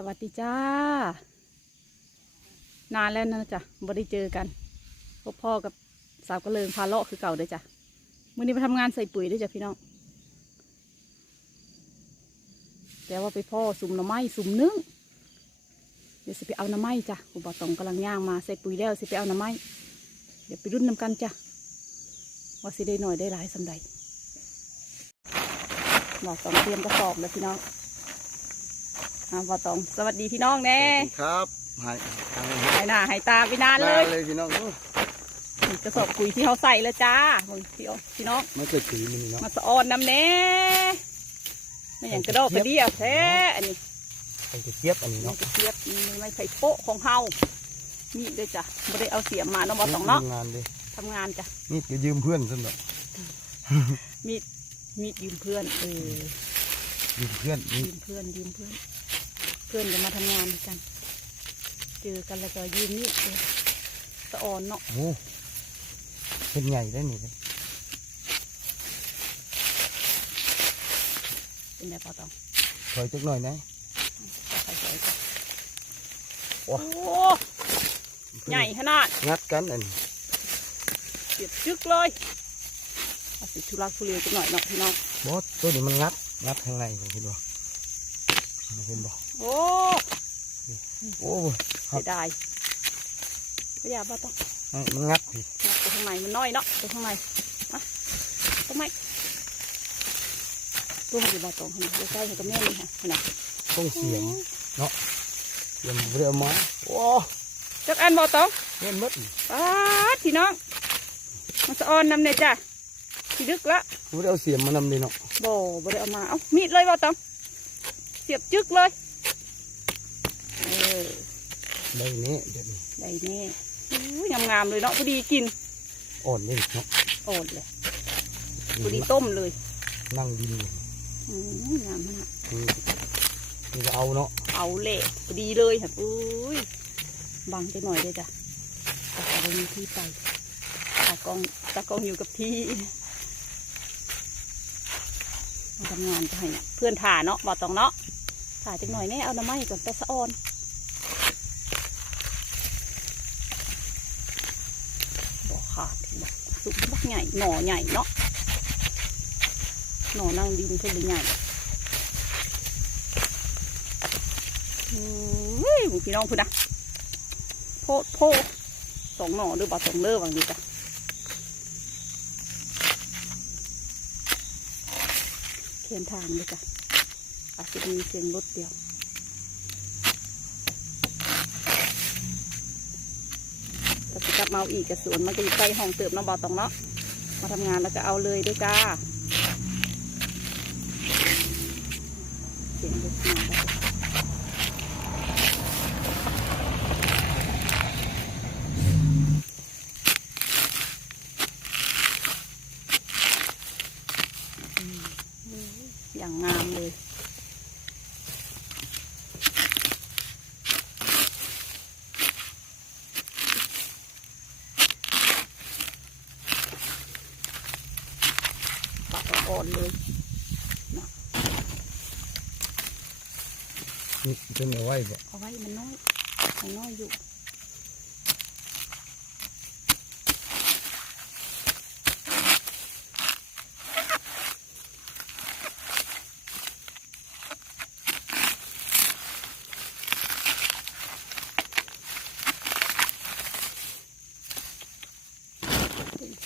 สวัสดีจ้า นานแล้วนะจ๊ะบ่ได้เจอกันพบพ่อกับสาวกระเลิงพาเลาะคือเก่าเด้อจ้ะมื่อนี้ไปทำงานใส่ปุ๋ยด้วยจ้ะพี่น้อง แต่ว่าไปพ่อสุ่มหน่อไม้สุ่มนึ่งเดี๋ยวสิไปเอาหน่อไม้จ้ะคุณบ่อตองกำลังย่างมาใส่ปุ๋ยแล้วสิไปเอาหน่อไม้เดี๋ยวไปรุ่นนำกันจ้ะว่าสิได้หน่อยได้หลายสำใดบ่อตองเตรียมกระสอบแล้วพี่น้อง อ่าบ่อตองสวัสดีพี่น้องแน่ครับหายหายหายหน้าหายตาไปนานเลนายเลยพี่น้องโอ้นี่กระสอบปุ๋ยที่เขาใส่แล้วจ้ามึงพี่โอพี่น้องไม่เคยถือมันนี่เนาะมาสะออนน้ำแน่ไม่อย่างกระโดดกระเดียบแท้อันนี้ไปจะเทียบอันนี้นี่เนาะกระเทียบนี่ไม่ใส่โป๊ะของเฮามีดด้วยจ้ะไม่ได้เอาเสียมมาเนาะมาสองเนาะทำงานดิทำงานจ้ะนี่จะยืมเพื่อนสำหรับมีดมีดยืมเพื่อนเออยืมเพื่อนนี่ยืมเพื่อนยืมเพื่อน เพื่อนจะมาทำงานด้วยกัน เจอกันแล้วก็ยืมมีดเลยสะออนเนาะโอ้เป็นใหญ่ได้นี่เลยเป็นไงปอตองถอยจักหน่อยนะใส่ใส่จ้ะโอ้โอ้ใหญ่ขนาด งัดกันอันนี้เสียบจึกเลยเอาสิทุลักทุเลกันหน่อยเนาะพี่น้องบอสตัวนี้มันงัดงัดข้างในเห็นบ่ เห็นบ่โอ้โอ้เสียดายก็อย่าบ้าต้องมันงัดพี่นะตัวข้างในมันน้อยเนาะตัวข้างในมาตัวไม่ตัวมันอยู่บ้าตรงหันใกล้ๆให้กับแม่นี่ค่ะขนาดต้องเสียมเนาะเสียมเรือมาโอ้จักอันบ้าตรงเล่นหมดป้าดพี่น้องมันสะออนนำเนี่ยจ้ะสีดึกละไม่ได้เอาเสียมมานำเลยเนาะบ่บ่ได้เอามา เอามีดเลยบ้าตรงเสียบจึกเลยเออได้นี่เดี๋ยวนี้ได้แน่อู้ยงามๆเลยเนาะพอดีกินอ่อนเลยเนาะอ่อนเลยพอดีต้มเลยนั่งดินอยู่อืมงามมากนี่นี่ก็เอาเนาะเอาเละพอดีเลยค่ะอุ้ยบังไปหน่อยเลยจ้ะแต่เรามีที่ไปตากล้องตากล้องอยู่กับที่มาทำงานจะให้เนี่ยเพื่อนถ่าเนาะบอกตองเนาะ ถ่าจังหน่อยแน่เอาน้ำไม้ก่อนแต่สะออนบอกขาดทีละสุกบักใหญ่หน่อใหญ่เนาะหน่อนั่งดินเท่าใหญ่อืมพี่น้องพูดนะโพดโพสองหน่อหรือบ่สองเลิกบางดีจ้ะเขียนทางเลยจ้ะ อาจจะมีเสียงรถเดียวก็จะกลับมาเอาอีกกระสวนมันก็อยู่ใกล้ห้องเติมน้องบ่าวตองเนาะมาทำงานแล้วก็เอาเลยด้วยจ้าเสียงรถมาแล้ว อย่างงามเลย ปัก อ่อนๆเลยนี่เป็นเอาไว้บ่เอาไว้มันน้อยมันน้อยอยู่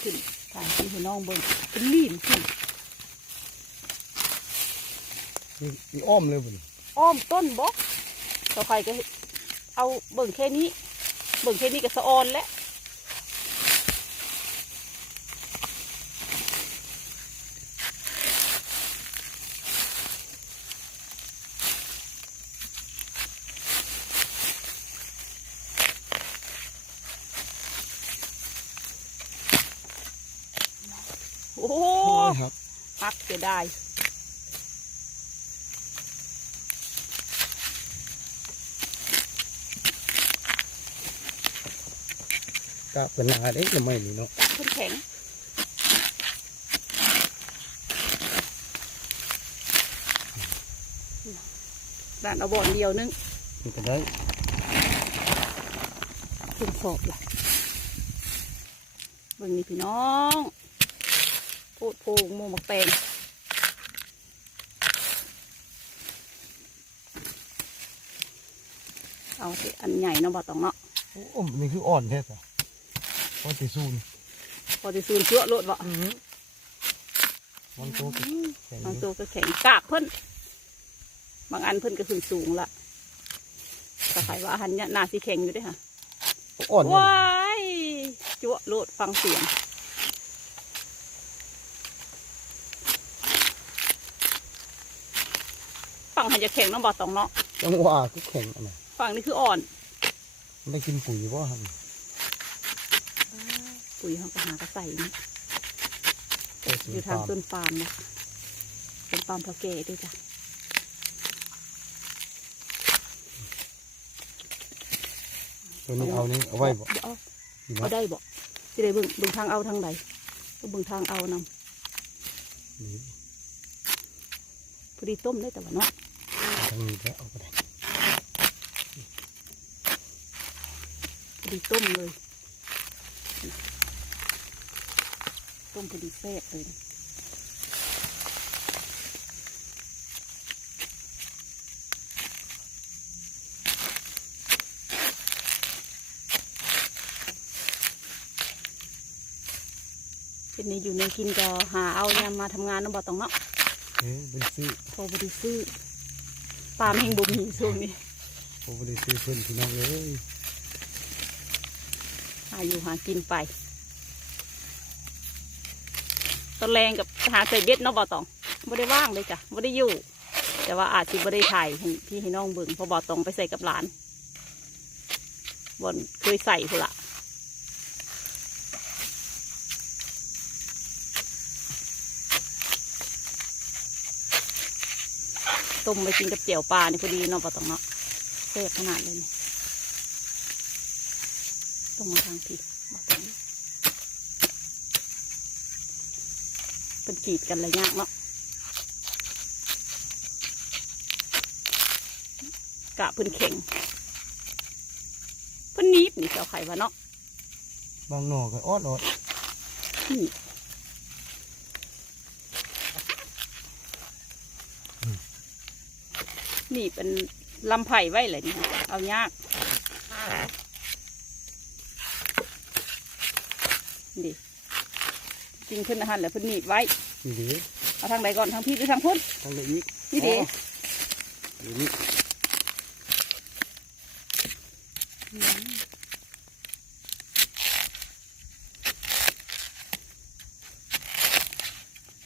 ขึ้นถ่ายที่ให้น้องเบิ่งเป็นลีมขึ้น นี่นี่อ้อมเลยบ่นี่อ้อมต้นบกต่อไปก็ เอาเบิ่งแค่นี้ เบิ่งแค่นี้ก็สะออนแล้วโอ้โหครับพักเสียดาย กะเป็นนาเด้จะไม่นี่เนาะจับขึ้นแข็งด่านเอาบ่อนเดียวนึงนี่ก็ได้ขึ้นสอบล่ะเบิ่งนี่พี่น้องโพดโพงโมหมักแตงเอาสิอันใหญ่เนาะบ่ต้องเนาะโอ้นี่คืออ่อนแท้ปะ พอติซูนพอจะซูนเชื้อโลดบ่มันโตก็แข็งบางอยู่ตัวก็แข็งกาบเพิ่นบางอันเพิ่นก็ขึ้นสูงละแต่ใครว่าอันเนี้ยน่าสิแข็งอยู่เด้วยค่ะอ่อนอยู่ว้ายจั่วโลดฟังเสียงฝั่งหันจะแข็งเน้องบอตองเนาะจังหวะก็แข็งอันน่ะฝั่งนี้คืออ่อนมันได้กินปุ๋ยบ่หัน ปุ๋ยเขาก็หากระใส่นี่แต่สวอยู่นทางปาล์มต้นปาล์มนะต้นปาล์มเท่าแก่ด้วยจ้ะตัวนี้เอานี่เอาไว้บ่เดี๋ยวเอาดีเอาเนาะได้บ่สิได้เบิ่งเบิ่งทางเอาทางใดก็เบิ่งทางเอานำนี่พอดีต้มได้แต่ว่าเนาะทางนี้แล้วเอาไปได้พอดีต้มเลย ต้มพอดีแซ่บเลยนะเป็นนี้อยู่ในกินก็หาเอาเนี่ยมาทำงานเนาะบ่ต้องเนาะเอ้ยเป็นซื้อพอบไดีซื้อปลาแมงบ่มีช่วงนี้โอ้บ่ได้ซื้อเพิ่นพี่น้องเอ้ยหาอยู่หากินไป ตอนแรงกับหาใส่เบ็ดเนาะบ่ตองบ่ได้ว่างเลยจ้ะบ่ได้อยู่ แต่ว่าอาจสิบ่ได้ถ่ายให้พี่ให้น้องเบิ่งเพราะบ่ตองไปใส่กับหลานบ่นเคยใส่พุ่นละต้มไปกินกับเจียวปลานี่พอดีเนาะบ่ตองเนาะแซ่บขนาดเลยนี่ต้มมาทางพี่บ่ตอง เป็นกรีดกันระยะเนาะกะเพิ่นเข่งเพิ่นหนีบนี่เจ้าไข่วะเนาะบางหน่อก็อ่อนอดนี่นี่เป็นลำไผ่ไว้เลยนี่ค่ะเอายากดิ จริงเพิ่นอาหารแหละเพิ่นหนีบไว้นี่เด้เอาทางไหนก่อนทางพี่หรือทางพุ่นทางใดอีกนี่เด้อ๋อเดี๋ยวนี้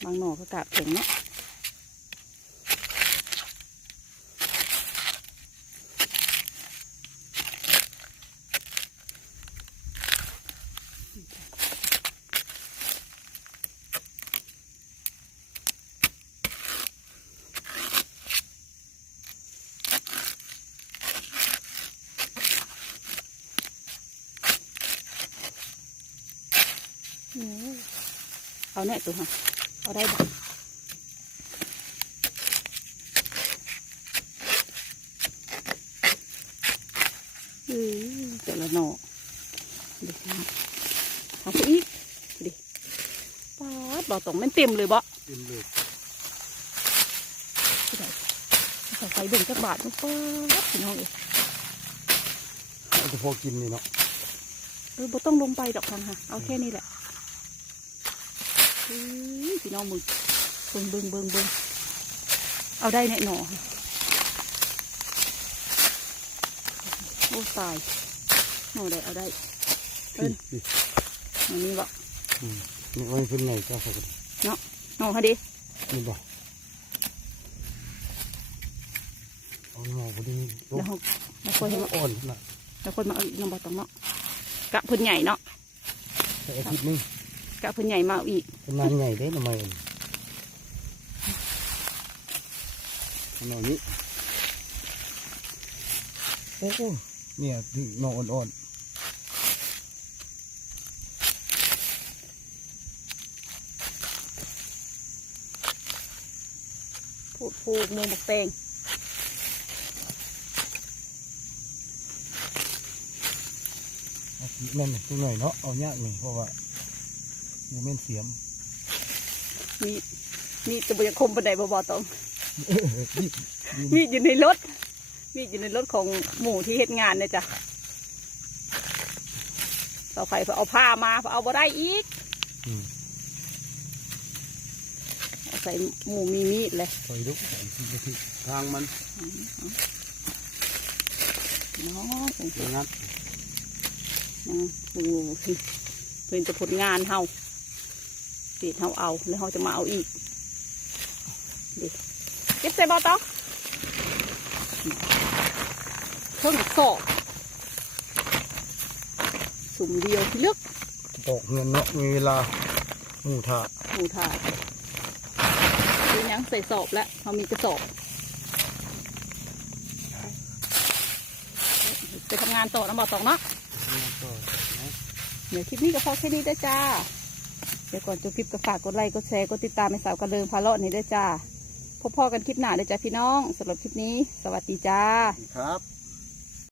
บางหน่อก็กะแข็งเนาะอืม เอาแน่ตัวฮะเอาได้บ่อือแต่ละหน่อเด็กนะทำไปอีกดิป๊าดบ่ตรงแมันเต็มเลยบ่เต็มเลยที่ไหนใส่ไฟเบิ่งจักบาทมันป๊าดพี่น้องเอ้ยเอาแต่พอกินนี่เนาะเออบ่ต้องลงไปดอกทันค่ะ เอาแค่นี้แหละอื้อ พี่น้องมึงเบิ่งเบิ่งเบิ่งเบิ่งเอาได้แน่หนอโอ้ตายหนอได้เอาได้เอิ้นนี่อันนี้บ่อืมนี่เอาให้เพิ่นใหญ่ก็เขาก็ได้หนอเขาดินี่บ่เอาหน่อพอดีโอ้แล้วเขาแล้วคนมาอ่อนขนาดแล้วคนมาเอาอีกน้ำบ่ต้องเนาะกะเพิ่นใหญ่เนาะแต่อาทิตย์หนึง กับพิ่นใหญ่มาอีกเป็นนานใหญ่ได้ทำไมหน่อยนี้โอ้เนี่ยถึงหน่ออ่อนพูดพูดมือบักเตงแม่นตัวหน่อยเนาะเอายากหน่อยเพราะว่า บูแม่นเสียม มีมีแตะบอยากคมปันไดบ่บ่ตองเออนี่มีอยู่ในรถ มีอยู่ในรถของหมู่ที่เฮ็ดงานเนี่ยจ้ะต่อไปเพื่อเอาผ้ามาเพื่อเอาบ่ได้อีกอืมเอาใส่หมูมีมีดเลยคอยลุกใส่ที่ที่ทางมันเนาะอย่างนั้นอืมโอ้โหเป็นแต่ผลงานเฮาเปีดเฮาเอาแล้วเฮาจะมาเอาอีกดิเก็บใส่บอตองเครื่องสอบสุ่มเดียวที่เลือกตอกเงินเนาะมีเวลาหมู่ท่าหมูถ่ายเป็นหยังใส่สอบแล้วเขามีกระสอบไปทำงานต่อนะบอตองเนาะเดี๋ยวคลิปนี้ก็พอแค่นี้ได้อจ้าเดี๋ยวก่อนจบคลิปก็ฝากกดไลค์กดแชร์กดติดตามให้สาวกระเลิงพาเลาะนี่ได้วยจ้าพบพ่อกันคลิปหน้าเด้จ้าพี่น้องสำหรับคลิปนี้ สวัสดีจ้า ครับ